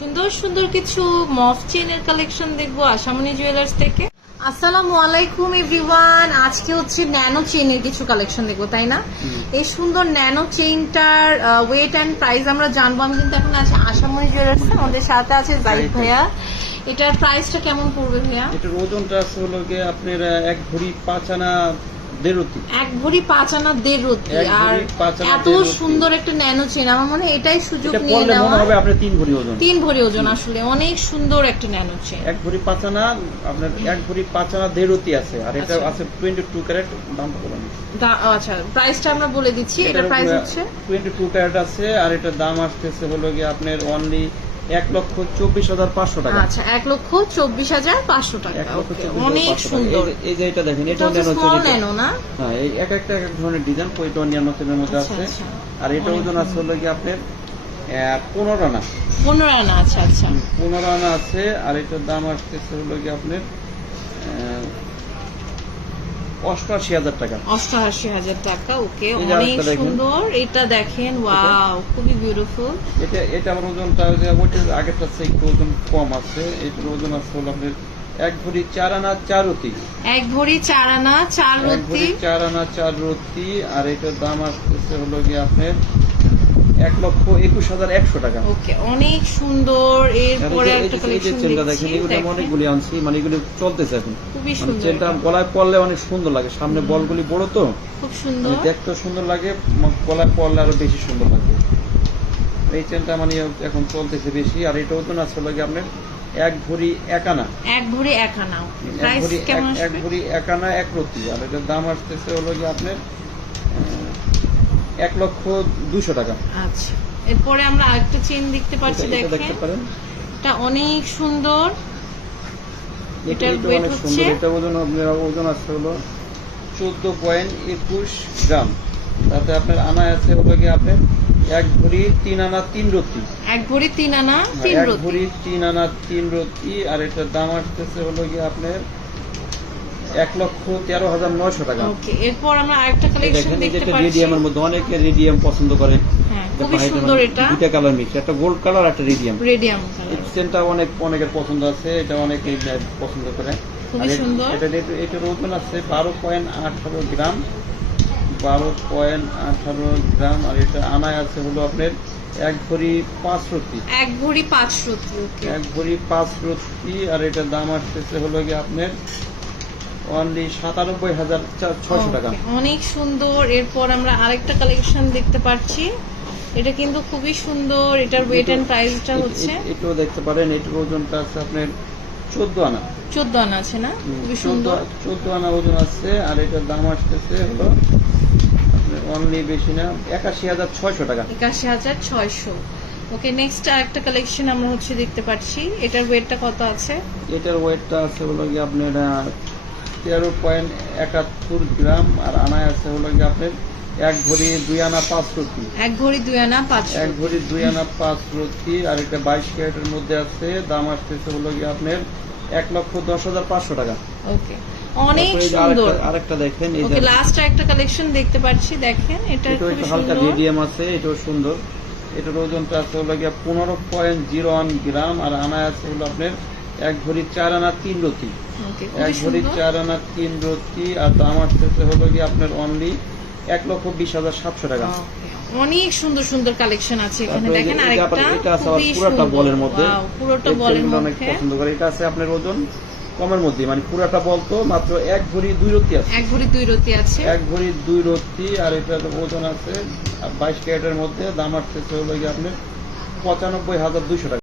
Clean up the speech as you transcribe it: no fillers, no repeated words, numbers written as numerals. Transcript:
সুন্দর সুন্দর কিছু মফ চেনের কালেকশন দেখবো আশামনি জুয়েলার্স থেকে। আসসালামু আলাইকুম এভরিওয়ান, আজকে হচ্ছে ন্যানো চেইনের কিছু কালেকশন দেখবো, তাই না? এই সুন্দর ন্যানো চেইনটার ওয়েট অ্যান্ড প্রাইস আমরা জানবো। আমি কিন্তু এখন আছি আশামনি জুয়েলার্স, আমাদের সাথে আছে জাহিদ ভাইয়া। এটার প্রাইসটা কেমন পড়বে ভাইয়া? এটার ওজনটা আছে হলো গিয়ে আপনার 1 ভরি 5 আনা 1.5 রতি। 1 ভরি 5 আনা 1.5 রতি। আর এত সুন্দর একটা ন্যানো চেইন, আমার মনে হয় এটাই সুযোগ নিয়ে নেওয়া। মনে হবে আপনার 3 ভরি ওজন। 3 ভরি ওজন, আসলে অনেক সুন্দর একটা ন্যানো চেইন। 1 ভরি 5 আনা আপনার 1 ভরি 5 আনা 1.5 রতি আছে, আর এটা আছে 22 ক্যারেট। দামটা বলুন। আচ্ছা, প্রাইসটা আমরা বলে দিচ্ছি। এটার প্রাইস হচ্ছে 22 ক্যারেট আছে, আর এটার দাম আসতেছে হলো গিয়ে আপনার অনলি 1,24,500 টাকা। আচ্ছা, 1,24,500 টাকা। অনেক সুন্দর। এই যে এটা দেখেন, এটা ন্যানো না? হ্যাঁ, এই এক একটা এক ধরনের ডিজাইন, কয়টা ন্যানো চেনের মধ্যে আছে। আর এটা ওজন আছে হলো গিয়ে আপনার 15 আনা। 15 আনা। আচ্ছা আচ্ছা, 15 আনা আছে, আর এটার দাম আসতেছে হলো গিয়ে আপনার 88,000 টাকা। 88,000 টাকা। ওকে, অনেক সুন্দর। এটা দেখেন, ওয়াও, খুবই বিউটিফুল। এটা আমার ওজনটা ওইটার আগেরটার চেয়ে একটু ওজন কম আছে। এটার ওজন আছে হলো আপনার 1 ভরি 4 আনা 4 রতি। 1 ভরি 4 আনা 4 রতি। 4 আনা 4 রতি, আর এটার দাম আসতেছে হলো গিয়ে আপনার 1,21,100 টাকা। ওকে, অনেক সুন্দর। এরপরে একটা কালেকশন দেখছি, এগুলো অনেকগুলি আনছি, মানে এগুলো চলতেছে এখন। খুবই সুন্দর। চেনটা গলায় পরলে অনেক সুন্দর লাগে, সামনে বলগুলি বড় তো খুব সুন্দর, দেখতে সুন্দর লাগে, গলায় পরলে আরো বেশি সুন্দর লাগে। এই চেনটা মানে এখন চলতেছে বেশি। আর এটা ওজন আছে হলো গিয়ে আপনার 1 ভরি 1 আনা। 1 ভরি 1 আনা। প্রাইস কেমন আসবে? 1 ভরি 1 আনা 1 রতি, আর এটার দাম আসতেছে হলো গিয়ে আপনার 1,02,000 টাকা। আচ্ছা, এরপরে আমরা আরেকটা চেইন দেখতে পাচ্ছি, দেখেন এটা অনেক সুন্দর। এটার ওয়েট হচ্ছে, এটা ওজন আছে হলো 14.21 গ্রাম। তাতে আপনার আনা আছে হলো গিয়ে আপনার 1 ভরি 3 আনা 3 রতি। 1 ভরি 3 আনা 3 রতি। 1 ভরি 3 আনা 3 রতি, আর এটার দাম আসতেছে হলো গিয়ে আপনার 1,13,900 টাকা। ওকে, এরপর আমরা আরেকটা কালেকশন দেখতে পাচ্ছি। রেডিয়ামের মধ্যে অনেকে রেডিয়াম পছন্দ করে। হ্যাঁ, খুবই সুন্দর। এটা দুইটা কালার মিক্স, একটা গোল্ড কালার একটা রেডিয়াম কালার। এই চেনটা অনেকের পছন্দ আছে, এটা অনেকেই পছন্দ করে। খুবই সুন্দর। এটার ওজন আছে 12.18 গ্রাম। 12.18 গ্রাম, আর এটা আনায় আছে হলো আপনার 1 ভরি 5 রতি। 1 ভরি 5 রতি। ওকে, 1 ভরি 5 রতি, আর এটার দাম আসতেছে হলো গিয়ে আপনার অনলি 97,600 টাকা। অনেক সুন্দর। এরপর আমরা আরেকটা কালেকশন দেখতে পাচ্ছি, এটা কিন্তু খুবই সুন্দর। এটার ওয়েট এন্ড প্রাইসটা হচ্ছে, এটাও দেখতে পারেন, এটার ওজনটা আছে আপনার 14 আনা। 14 আনা আছে না? খুবই সুন্দর। 14 আনা ওজন আছে, আর এটার দাম আসতেছে হলো আপনার অনলি বেশি না 81,600 টাকা। 81,600। ওকে, নেক্সট আরেকটা কালেকশন আমরা হচ্ছে দেখতে পাচ্ছি, এটার ওয়েটটা কত আছে? এটার ওয়েটটা আছে হলো গিয়ে আপনার 13.71 গ্রাম, আর আনায় আছে হলো গিয়ে আপনার 1 ভরি 2 আনা 5 রতি। 1 ভরি 2 আনা 5 রতি। 1 ভরি 2 আনা 5 রতি, আর এটা 22 ক্যারেটের মধ্যে আছে। দাম আসতেছে হলো গিয়ে আপনার 1,10,500 টাকা। ওকে, অনেক সুন্দর। আরেকটা দেখেন, এই ওকে, লাস্ট একটা কালেকশন দেখতে পাচ্ছি, দেখেন এটা খুব হালকা সুন্দর। মিডিয়াম আছে, এটাও সুন্দর। এটার ওজনটা আছে হলো গিয়ে 15.01 গ্রাম, আর আনায় আছে হলো আপনার 1 ভরি 4 আনা 3 রতি। 1 ভরি 4 আনা 3 রতি, আর দাম আসতেছে হলো গিয়ে আপনার অনলি 1,20,700 টাকা। অনেক সুন্দর সুন্দর কালেকশন আছে এখানে, দেখেন। আরেকটা এটা আছে পুরোটা বলের মধ্যে, পুরোটা বলের মধ্যে পছন্দ করে। এটা আছে আপনার ওজন কমের মধ্যে, মানে পুরোটা বলতো মাত্র 1 ভরি 2 রতি আছে। 1 ভরি 2 রতি আছে। 1 ভরি 2 রতি, আর এটার ওজন আছে 22 ক্যারেটের মধ্যে। দাম আসতেছে হলো গিয়ে আপনার 95,200 টাকা।